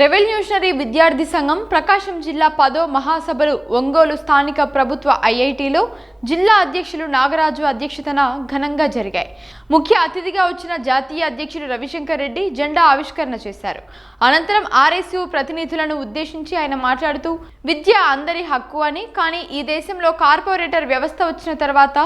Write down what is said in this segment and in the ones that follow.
Revolutionary విద్యార్థి సంఘం ప్రకాశం జిల్లా పదో మహాసభలు ఒంగోలు స్థానిక ప్రభుత్వ ఐఐటిలో జిల్లా అధ్యక్షులు నాగరాజు అధ్యక్షతన ఘనంగా జరిగాయి. ముఖ్య అతిథిగా వచ్చిన జాతీయ అధ్యక్షులు రవిశంకర్ రెడ్డి జెండా ఆవిష్కరణ చేశారు. అనంతరం ఆర్ఎస్యు ప్రతినిధులను ఉద్దేశించి ఆయన మాట్లాడుతూ విద్య అందరి హక్కు అని కానీ ఈ దేశంలో కార్పొరేటర్ వ్యవస్థ వచ్చిన తర్వాత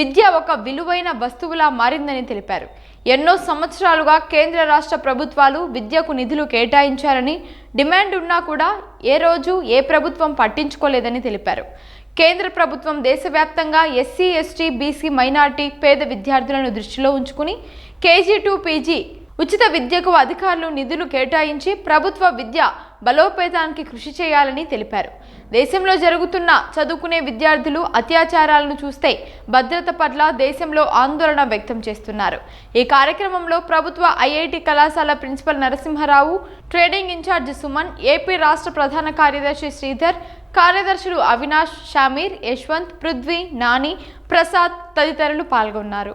విద్య ఒక విలువైన వస్తువులా మారిందని తెలిపారు. ఎన్నో సంవత్సరాలుగా కేంద్ర రాష్ట్ర ప్రభుత్వాలు విద్యకు నిధులు కేటాయించారని డిమాండ్ ఉన్నా కూడా ఏ రోజు ఏ ప్రభుత్వం పట్టించుకోలేదని తెలిపారు. కేంద్ర ప్రభుత్వం దేశవ్యాప్తంగా ఎస్సీ ఎస్టీ బీసీ మైనార్టీ పేద విద్యార్థులను దృష్టిలో ఉంచుకుని కేజీ టు పీజీ ఉచిత విద్యకు అధికారులు నిధులు కేటాయించి ప్రభుత్వ విద్య బలోపేతానికి కృషి చేయాలని తెలిపారు. దేశంలో జరుగుతున్న చదువుకునే విద్యార్థులు అత్యాచారాలను చూస్తే భద్రత పట్ల దేశంలో ఆందోళన వ్యక్తం చేస్తున్నారు. ఈ కార్యక్రమంలో ప్రభుత్వ ఐఐటి కళాశాల principal Narasimharao trading incharge Suman AP రాష్ట్ర ప్రధాన కార్యదర్శి శ్రీధర్ కార్యదర్శులు అవినాష్ షామీర్ యశ్వంత్ పృథ్వీ నాని ప్రసాద్ తదితరులు పాల్గొన్నారు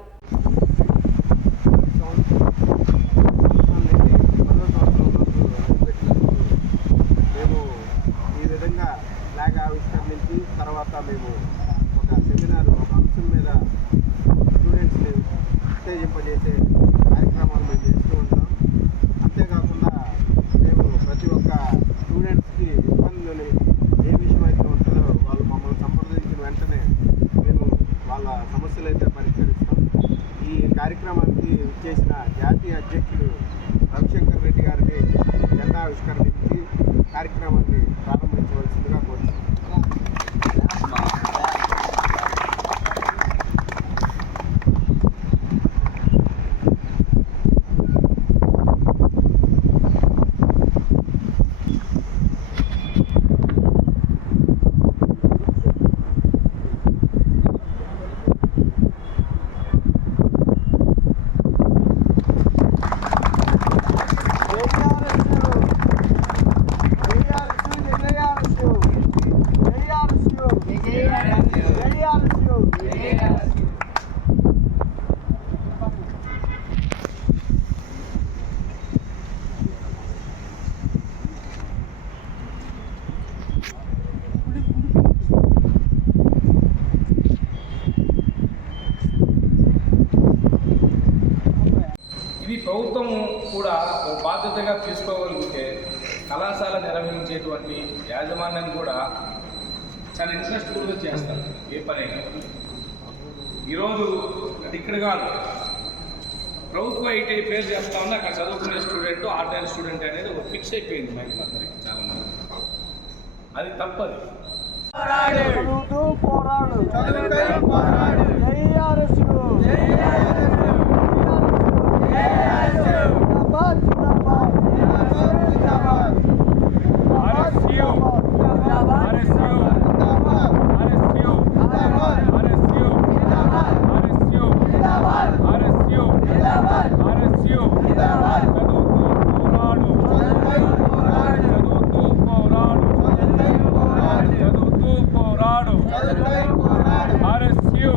మేము ఈ విధంగా ఫ్లాగ్ ఆవిష్కరించి తర్వాత మేము ఒక సెమినార్ ఒక అంశం మీద స్టూడెంట్స్ని ఉత్తేజింపజేసే కార్యక్రమాలు మేము చేస్తూ ఉంటాం. అంతేకాకుండా మేము ప్రతి ఒక్క స్టూడెంట్స్కి ఇబ్బందులు ఏ విషయం అయితే ఉంటుందో వాళ్ళు మమ్మల్ని సంప్రదించిన వెంటనే మేము వాళ్ళ సమస్యలు అయితే పరిష్కరిస్తాం. ఈ కార్యక్రమానికి చేసిన జాతీయ అధ్యక్షుడు రవిశంకర్ రెడ్డి గారిని జెండా ఆవిష్కరణ ప్రభుత్వము ప్రభుత్వం కూడా ఒక బాధ్యతగా తీసుకోగలిగితే కళాశాల నిర్వహించేటువంటి యాజమాన్యం కూడా చాలా ఇంట్రెస్ట్ కూడా చేస్తారు ఏ పనైనా. ఈరోజు అది ఇక్కడ కాదు. ప్రభుత్వ ఐటీ పేరు చేస్తా ఉన్నా అక్కడ చదువుకునే స్టూడెంట్ ఆర్డినరీ స్టూడెంట్ అనేది ఒక ఫిక్స్ అయిపోయింది మహిళలందరికీ చాలా మంది అది తప్పది. పోరాడు. పోరాడు ఆర్ఎస్యు.